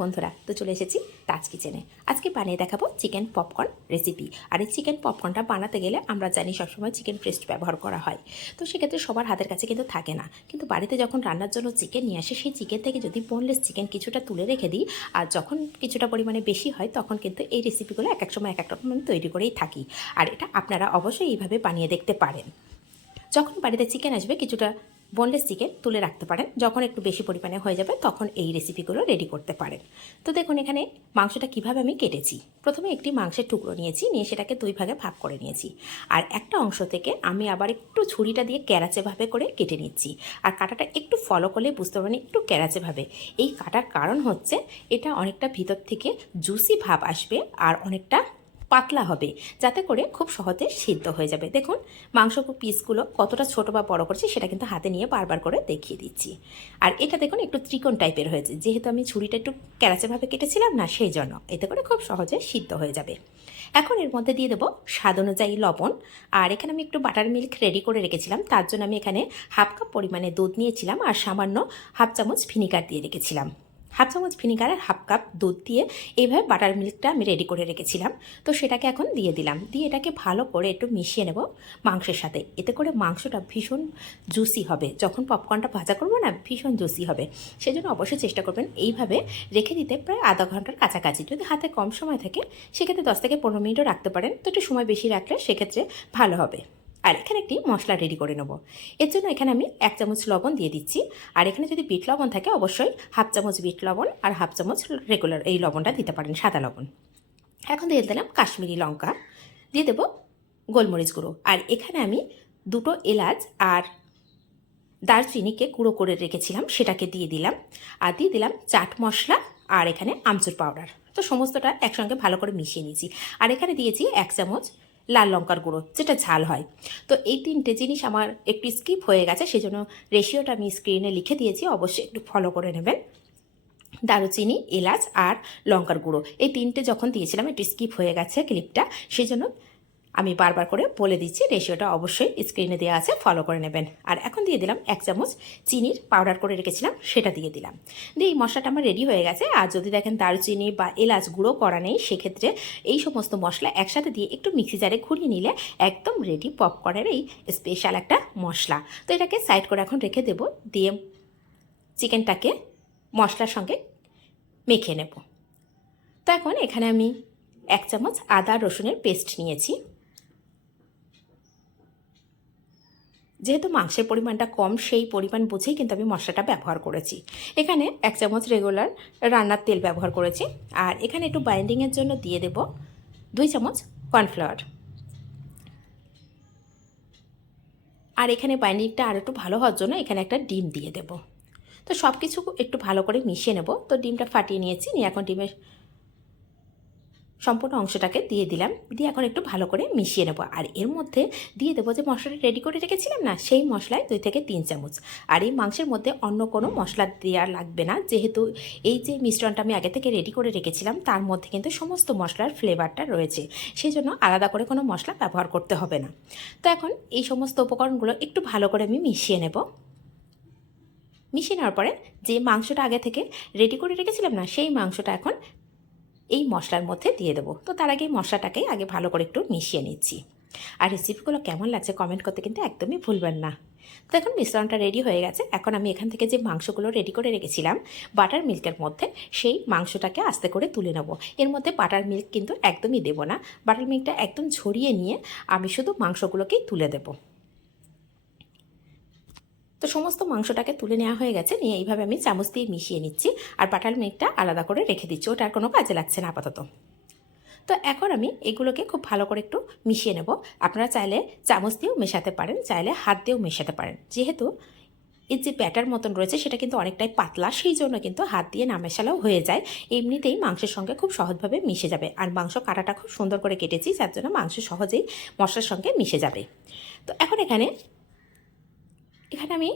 বন্ধুরা, তো চলে এসেছি তাজ কিচেনে আজকে বানিয়ে দেখাবো চিকেন পপকর্ন রেসিপি আর এই চিকেন পপকর্নটা বানাতে গেলে আমরা জানি সবসময় চিকেন পেস্ট ব্যবহার করা হয়। তো সেক্ষেত্রে সবার হাতের কাছে কিন্তু থাকে না। কিন্তু বাড়িতে যখন রান্নার জন্য চিকেন নিয়ে আসে, সেই চিকেন থেকে যদি বোনলেস চিকেন কিছুটা তুলে রেখে দিই, আর যখন কিছুটা পরিমাণে বেশি হয়, তখন কিন্তু এই রেসিপিগুলো এক এক সময় এক এক রকম তৈরি করেই থাকি। আর এটা আপনারা অবশ্যই এইভাবে বানিয়ে দেখতে পারেন। যখন বাড়িতে চিকেন আসবে, কিছুটা বোনলেস চিকেন তুলে রাখতে পারেন। যখন একটু বেশি পরিমাণে হয়ে যাবে, তখন এই রেসিপিগুলো রেডি করতে পারেন। তো দেখুন এখানে মাংসটা কীভাবে আমি কেটেছি। প্রথমে একটি মাংসের টুকরো নিয়েছি, নিয়ে সেটাকে দুই ভাগে ভাগ করে নিয়েছি। আর একটা অংশ থেকে আমি আবার একটু ছুরিটা দিয়ে ক্যারাচেভাবে করে কেটে নিচ্ছি। আর কাটাটা একটু ফলো করলে বুঝতে পারবেন একটু ক্যারাচেভাবে এই কাটার কারণ হচ্ছে, এটা অনেকটা ভিতর থেকে জুসি ভাব আসবে আর অনেকটা পাতলা হবে, যাতে করে খুব সহজে সিদ্ধ হয়ে যাবে। দেখুন মাংস পিসগুলো কতটা ছোট বা বড় করছি, সেটা কিন্তু হাতে নিয়ে বারবার করে দেখিয়ে দিচ্ছি। আর এটা দেখুন, একটু ত্রিকোণ টাইপের হয়েছে। যেহেতু আমি ছুরিটা একটু ক্যারাচেভাবে কেটেছিলাম না, সেই জন্য এতে করে খুব সহজে সিদ্ধ হয়ে যাবে। এখন এর মধ্যে দিয়ে দেবো স্বাদ অনুযায়ী লবণ। আর এখানে আমি একটু বাটার মিল্ক রেডি করে রেখেছিলাম, তার জন্য আমি এখানে হাফ কাপ পরিমাণে দুধ নিয়েছিলাম, আর সামান্য হাফ চামচ ভিনিগার দিয়ে রেখেছিলাম। হাফ চামচ ভিনিগার হাফ কাপ দুধ দিয়ে এইভাবে বাটার মিল্কটা আমি রেডি করে রেখেছিলাম। তো সেটাকে এখন দিয়ে দিলাম। দিয়ে এটাকে ভালো করে একটু মিশিয়ে নেব মাংসের সাথে। এতে করে মাংসটা ভীষণ জুসি হবে। যখন পপকর্নটা ভাজা করব না, ভীষণ জুসি হবে। সেজন্য অবশ্যই চেষ্টা করবেন এইভাবে রেখে দিতে প্রায় আধা ঘণ্টার কাছাকাছি। যদি হাতে কম সময় থাকে, সেক্ষেত্রে দশ থেকে পনেরো মিনিটও রাখতে পারেন। তো একটু সময় বেশি রাখলে সেক্ষেত্রে ভালো হবে। আর এখানে একটি মশলা রেডি করে নেব। এর জন্য এখানে আমি এক চামচ লবণ দিয়ে দিচ্ছি। আর এখানে যদি বিট লবণ থাকে, অবশ্যই হাফ চামচ বিট লবণ আর হাফ চামচ রেগুলার এই লবণটা দিতে পারেন, সাদা লবণ। এখন দিয়ে দিলাম কাশ্মীরি লঙ্কা। দিয়ে দেবো গোলমরিচ গুঁড়ো। আর এখানে আমি দুটো এলাচ আর দারচিনিকে গুঁড়ো করে রেখেছিলাম, সেটাকে দিয়ে দিলাম। আর দিয়ে দিলাম চাট মশলা আর এখানে আমচুর পাউডার তো সমস্তটা একসঙ্গে ভালো করে মিশিয়ে নিয়েছি। আর এখানে দিয়েছি এক চামচ লাল লঙ্কার গুঁড়ো, যেটা ঝাল হয়। তো এই তিনটে জিনিস আমার একটু স্কিপ হয়ে গেছে, সেজন্য রেশিওটা আমি স্ক্রিনে লিখে দিয়েছি, অবশ্যই একটু ফলো করে নেবেন। দারুচিনি, এলাচ আর লঙ্কার গুঁড়ো, এই তিনটে যখন দিয়েছিলাম, একটু স্কিপ হয়ে গেছে ক্লিপটা সেই জন্য আমি বারবার করে বলে দিচ্ছি, রেশিওটা অবশ্যই স্ক্রিনে দেওয়া আছে ফলো করে নেবেন। আর এখন দিয়ে দিলাম এক চামচ চিনির পাউডার করে রেখেছিলাম, সেটা দিয়ে দিলাম। দিয়ে এই মশলাটা আমার রেডি হয়ে গেছে, আর যদি দেখেন দারুচিনি বা এলাচ গুঁড়ো করা নেই, সেক্ষেত্রে এই সমস্ত মশলা একসাথে দিয়ে একটু মিক্সি জারে ঘুরিয়ে নিলে একদম রেডি পপকর্নের এই স্পেশাল একটা মশলা। তো এটাকে সাইড করে এখন রেখে দেবো, দিয়ে চিকেনটাকে মশলার সঙ্গে মেখে নেব। তো এখন এখানে আমি এক চামচ আদা রসুনের পেস্ট নিয়েছি। যেহেতু মাংসের পরিমাণটা কম, সেই পরিমাণ বুঝেই কিন্তু আমি মশলাটা ব্যবহার করেছি। এখানে এক চামচ রেগুলার রান্নার তেল ব্যবহার করেছি। আর এখানে একটু বাইন্ডিংয়ের জন্য দিয়ে দেব দুই চামচ কর্নফ্লাওয়ার আর এখানে বাইন্ডিংটা আর একটু ভালো হওয়ার জন্য এখানে একটা ডিম দিয়ে দেব। তো সব কিছু একটু ভালো করে মিশিয়ে নেব। তো ডিমটা ফাটিয়ে নিয়েছি, নিয়ে এখন ডিমের সম্পূর্ণ অংশটাকে দিয়ে দিলাম। দিয়ে এখন একটু ভালো করে মিশিয়ে নেব। আর এর মধ্যে দিয়ে দেবো যে মশলাটা রেডি করে রেখেছিলাম না, সেই মশলায় দুই থেকে তিন চামচ। আর এই মাংসের মধ্যে অন্য কোনো মশলা দেওয়া লাগবে না। যেহেতু এই যে মিশ্রণটা আমি আগে থেকে রেডি করে রেখেছিলাম, তার মধ্যে কিন্তু সমস্ত মশলার ফ্লেভারটা রয়েছে। সেই জন্য আলাদা করে কোনো মশলা ব্যবহার করতে হবে না। তো এখন এই সমস্ত উপকরণগুলো একটু ভালো করে আমি মিশিয়ে নেব। মিশিয়ে নেওয়ার পরে যে মাংসটা আগে থেকে রেডি করে রেখেছিলাম না, সেই মাংসটা এখন এই মশলার মধ্যে দিয়ে দেবো। তো তার আগে এই মশলাটাকে আগে ভালো করে একটু মিশিয়ে নিচ্ছি। আর রেসিপিগুলো কেমন লাগছে কমেন্ট করতে কিন্তু একদমই ভুলবেন না। তো এখন মিশ্রণটা রেডি হয়ে গেছে। এখন আমি এখান থেকে যে মাংসগুলো রেডি করে রেখেছিলাম বাটার মিল্কের মধ্যে সেই মাংসটাকে আস্তে করে তুলে নেব। এর মধ্যে বাটার মিল্ক কিন্তু একদমই দেবো না। বাটার মিল্কটা একদম ঝরিয়ে নিয়ে আমি শুধু মাংসগুলোকেই তুলে দেবো। তো সমস্ত মাংসটাকে তুলে নেওয়া হয়ে গেছে। নিয়ে এইভাবে আমি চামচ দিয়ে মিশিয়ে নিচ্ছি। আর বাটার মিল্কটা আলাদা করে রেখে দিচ্ছি। ওটা আর কোনো কাজে লাগছে না আপাতত। তো এখন আমি এগুলোকে খুব ভালো করে একটু মিশিয়ে নেব। আপনারা চাইলে চামচ দিয়েও মেশাতে পারেন, চাইলে হাত দিয়েও মেশাতে পারেন। যেহেতু এর যে ব্যাটার মতন রয়েছে, সেটা কিন্তু অনেকটাই পাতলা, সেই জন্য কিন্তু হাত দিয়ে না মেশালেও হয়ে যায়। এমনিতেই মাংসের সঙ্গে খুব সহজভাবে মিশে যাবে। আর মাংস কাটাটা খুব সুন্দর করে কেটেছি, যার জন্য মাংস সহজেই মশলার সঙ্গে মিশে যাবে। তো এখন এখানে এখানে আমি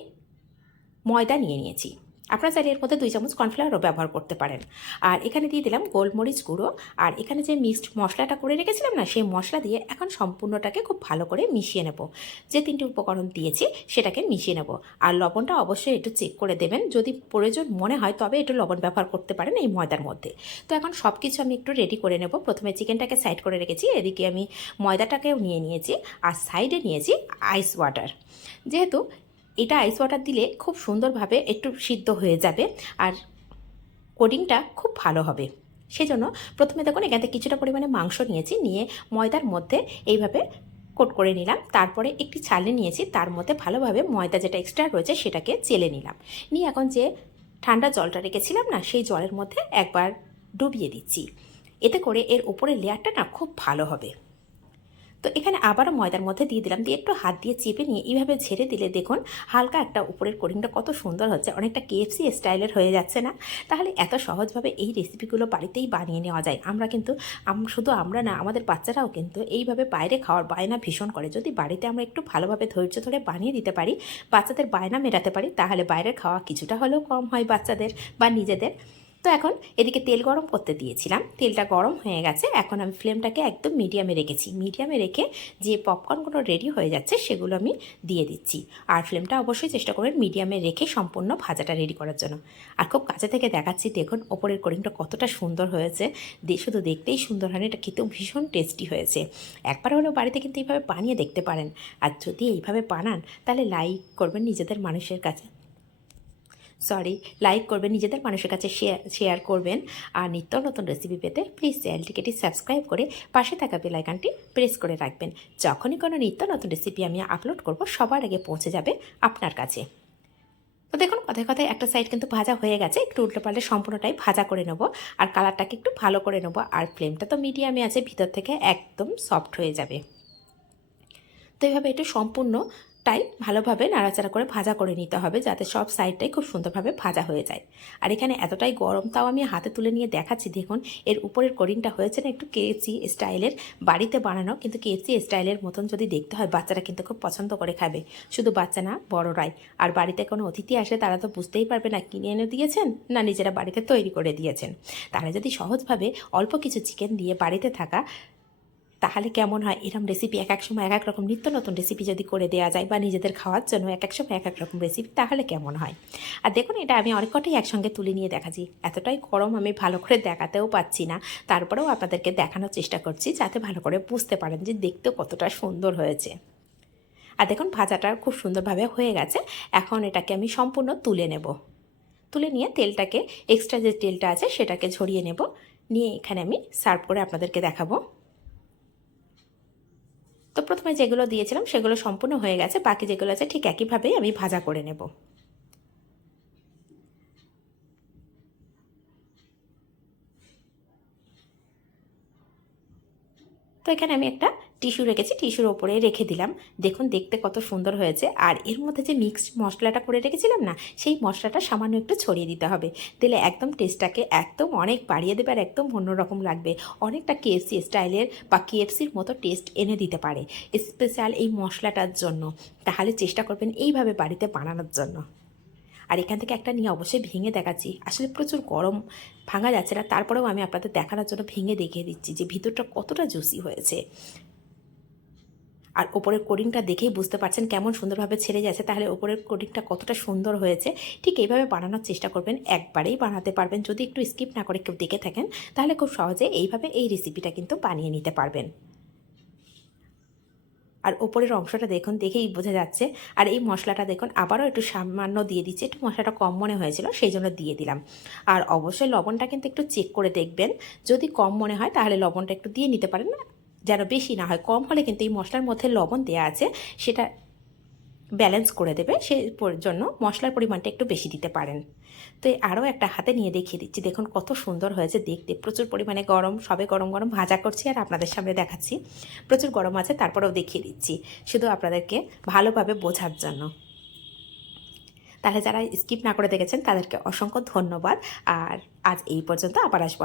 ময়দা নিয়ে নিয়েছি। আপনারা চাইলে এর মধ্যে দুই চামচ কর্নফ্লাওয়ারও ব্যবহার করতে পারেন। আর এখানে দিয়ে দিলাম গোলমরিচ গুঁড়ো। আর এখানে যে মিক্সড মশলাটা করে রেখেছিলাম না, সেই মশলা দিয়ে এখন সম্পূর্ণটাকে খুব ভালো করে মিশিয়ে নেব। যে তিনটি উপকরণ দিয়েছি, সেটাকে মিশিয়ে নেব। আর লবণটা অবশ্যই একটু চেক করে দেবেন। যদি প্রয়োজন মনে হয়, তবে একটু লবণ ব্যবহার করতে পারেন এই ময়দার মধ্যে। তো এখন সব কিছু আমি একটু রেডি করে নেব। প্রথমে চিকেনটাকে সাইড করে রেখেছি। এদিকে আমি ময়দাটাকেও নিয়ে নিয়েছি। আর সাইডে নিয়েছি আইস ওয়াটার যেহেতু এটা আইস ওয়াটার দিলে খুব সুন্দরভাবে একটু সিদ্ধ হয়ে যাবে আর কোডিংটা খুব ভালো হবে। সেজন্য প্রথমে দেখুন এখান থেকে কিছুটা পরিমাণে মাংস নিয়েছি, নিয়ে ময়দার মধ্যে এইভাবে কোট করে নিলাম। তারপরে একটি ছালে নিয়েছি, তার মধ্যে ভালোভাবে ময়দা যেটা এক্সট্রা রয়েছে সেটাকে চেলে নিলাম। নিয়ে এখন যে ঠান্ডা জলটা রেখেছিলাম না, সেই জলের মধ্যে একবার ডুবিয়ে দিচ্ছি। এতে করে এর উপরের লেয়ারটা না খুব ভালো হবে। তো এখানে আবারও ময়দার মধ্যে দিয়ে দিলাম, দিয়ে একটু হাত দিয়ে চেপে নিয়ে এইভাবে ঝেড়ে দিলে দেখুন হালকা একটা উপরের কোডিংটা কত সুন্দর হচ্ছে, অনেকটা কেএফসি স্টাইলের হয়ে যাচ্ছে না? তাহলে এত সহজভাবে এই রেসিপিগুলো বাড়িতেই বানিয়ে নেওয়া যায়। আমরা কিন্তু শুধু আমরা না, আমাদের বাচ্চারাও কিন্তু এইভাবে বাইরে খাওয়ার বায়না ভীষণ করে। যদি বাড়িতে আমরা একটু ভালোভাবে ধৈর্য ধরে বানিয়ে দিতে পারি, বাচ্চাদের বায়না মেটাতে পারি, তাহলে বাইরের খাওয়া কিছুটা হলেও কম হয় বাচ্চাদের বা নিজেদের। তো এখন এদিকে তেল গরম করতে দিয়েছিলাম। তেলটা গরম হয়ে গেছে। এখন আমি ফ্লেমটাকে একদম মিডিয়ামে রেখেছি। মিডিয়ামে রেখে যে পপকর্নগুলো রেডি হয়ে যাচ্ছে সেগুলো আমি দিয়ে দিচ্ছি। আর ফ্লেমটা অবশ্যই চেষ্টা করবেন মিডিয়ামে রেখে সম্পূর্ণ ভাজাটা রেডি করার জন্য। আর খুব কাছে থেকে দেখাচ্ছি দেখুন ওপরের কোডিংটা কতটা সুন্দর হয়েছে। শুধু দেখতেই সুন্দর হয় না, এটা খেতেও ভীষণ টেস্টি হয়েছে। একবার হলেও বাড়িতে কিন্তু এইভাবে বানিয়ে দেখতে পারেন। আর যদি এইভাবে বানান তাহলে লাইক করবেন নিজেদের মানুষের কাছে। সরি লাইক করবেন, নিজেদের মানুষের কাছে শেয়ার শেয়ার করবেন। আর নিত্য নতুন রেসিপি পেতে প্লিজ চ্যানেলটিকে সাবস্ক্রাইব করে পাশে থাকা বেল আইকনটি প্রেস করে রাখবেন। যখনই কোনো নিত্য নতুন রেসিপি আমি আপলোড করব, সবার আগে পৌঁছে যাবে আপনার কাছে। তো দেখুন, কথায় কথায় একটা সাইড কিন্তু ভাজা হয়ে গেছে, একটু উল্টো পাল্টে সম্পূর্ণটাই ভাজা করে নেব। আর কালারটাকে একটু ভালো করে নেব, আর ফ্লেমটা তো মিডিয়ামে আছে, ভিতর থেকে একদম সফট হয়ে যাবে। তো এইভাবে একটু সম্পূর্ণটাই ভালোভাবে নাড়াচাড়া করে ভাজা করে নিতে হবে যাতে সব সাইডটাই খুব সুন্দরভাবে ভাজা হয়ে যায়। আর এখানে এতটাই গরম তাও আমি হাতে তুলে নিয়ে দেখাচ্ছি। দেখুন, এর উপরের কোরিংটা হয়েছে না একটু কেএফসি স্টাইলের বাড়িতে বানানো, কিন্তু কেএফসি স্টাইলের মতন যদি দেখতে হয়, বাচ্চারা কিন্তু খুব পছন্দ করে খাবে। শুধু বাচ্চা না, বড়রাই। আর বাড়িতে কোনো অতিথি আসে তারা তো বুঝতেই পারবে না, কিনে এনে দিয়েছেন না নিজেরা বাড়িতে তৈরি করে দিয়েছেন। তারা যদি সহজভাবে অল্প কিছু চিকেন দিয়ে বাড়িতে থাকা তাহলে কেমন হয়? এরম রেসিপি এক এক সময়, এক এক রকম নিত্য নতুন রেসিপি যদি করে দেওয়া যায় বা নিজেদের খাওয়ার জন্য এক এক সময় এক এক রকম রেসিপি তাহলে কেমন হয়? আর দেখুন, এটা আমি অনেক কটাই একসঙ্গে তুলে নিয়ে দেখাচ্ছি। এতটাই গরম আমি ভালো করে দেখাতেও পাচ্ছি না। তারপরেও আপনাদেরকে দেখানোর চেষ্টা করছি যাতে ভালো করে বুঝতে পারেন যে দেখতেও কতটা সুন্দর হয়েছে। আর দেখুন, ভাজাটা খুব সুন্দরভাবে হয়ে গেছে। এখন এটাকে আমি সম্পূর্ণ তুলে নেব। তুলে নিয়ে তেলটাকে এক্সট্রা যে তেলটা আছে সেটাকে ঝরিয়ে নেব। নিয়ে এখানে আমি সার্ভ করে আপনাদেরকে দেখাবো। তো প্রথমে যেগুলো দিয়েছিলাম সেগুলো সম্পূর্ণ হয়ে গেছে, বাকি যেগুলো আছে ঠিক একইভাবেই আমি ভাজা করে নেব। তো এখানে আমি একটা টিস্যু রেখেছি টিস্যুর ওপরে রেখে দিলাম। দেখুন, দেখতে কত সুন্দর হয়েছে। আর এর মধ্যে যে মিক্সড মশলাটা করে রেখেছিলাম না, সেই মশলাটা সামান্য একটু ছড়িয়ে দিতে হবে। দিলে একদম টেস্টটাকে একদম অনেক বাড়িয়ে দেবে আর একদম অন্যরকম লাগবে। অনেকটা কেএফসি স্টাইলের বা কেএফসির মতো টেস্ট এনে দিতে পারে স্পেশাল এই মশলাটার জন্য। তাহলে চেষ্টা করবেন এইভাবে বাড়িতে বানানোর জন্য। আর এখান থেকে একটা নিয়ে অবশ্যই ভেঙে দেখাচ্ছি। আসলে প্রচুর গরম ভাঙা যাচ্ছে না, তারপরেও আমি আপনাদের দেখানোর জন্য ভেঙে দেখিয়ে দিচ্ছি যে ভিতরটা কতটা জুসি হয়েছে। আর ওপরের কোডিংটা দেখেই বুঝতে পারছেন কেমন সুন্দরভাবে ছেড়ে যাচ্ছে, তাহলে ওপরের কোডিংটা কতটা সুন্দর হয়েছে। ঠিক এইভাবে বানানোর চেষ্টা করবেন, একবারেই বানাতে পারবেন। যদি একটু স্কিপ না করে কেউ দেখে থাকেন, তাহলে খুব সহজে এইভাবে এই রেসিপিটা কিন্তু বানিয়ে নিতে পারবেন। আর ওপরের অংশটা দেখুন, দেখেই বোঝা যাচ্ছে। আর এই মশলাটা দেখুন, আবারও একটু সামান্য দিয়ে দিচ্ছি। একটু মশলাটা কম মনে হয়েছিল, সেই জন্য দিয়ে দিলাম। আর অবশ্যই লবণটা কিন্তু একটু চেক করে দেখবেন। যদি কম মনে হয়, তাহলে লবণটা একটু দিয়ে নিতে পারেন। যেন বেশি না হয়, কম হলে কিন্তু এই মশলার মধ্যে লবণ দেওয়া আছে, সেটা ব্যালেন্স করে দেবে, সেই জন্য মশলার পরিমাণটা একটু বেশি দিতে পারেন। তো আরও একটা হাতে নিয়ে দেখিয়ে দিচ্ছি, দেখুন কত সুন্দর হয়েছে দেখতে। প্রচুর পরিমাণে গরম, সবে গরম গরম ভাজা করছি আর আপনাদের সামনে দেখাচ্ছি। প্রচুর গরম আছে, তারপরেও দেখিয়ে দিচ্ছি, শুধু আপনাদেরকে ভালোভাবে বোঝার জন্য। তাহলে যারা স্কিপ না করে দেখেছেন, তাদেরকে অসংখ্য ধন্যবাদ। আর আজ এই পর্যন্ত আবার আসব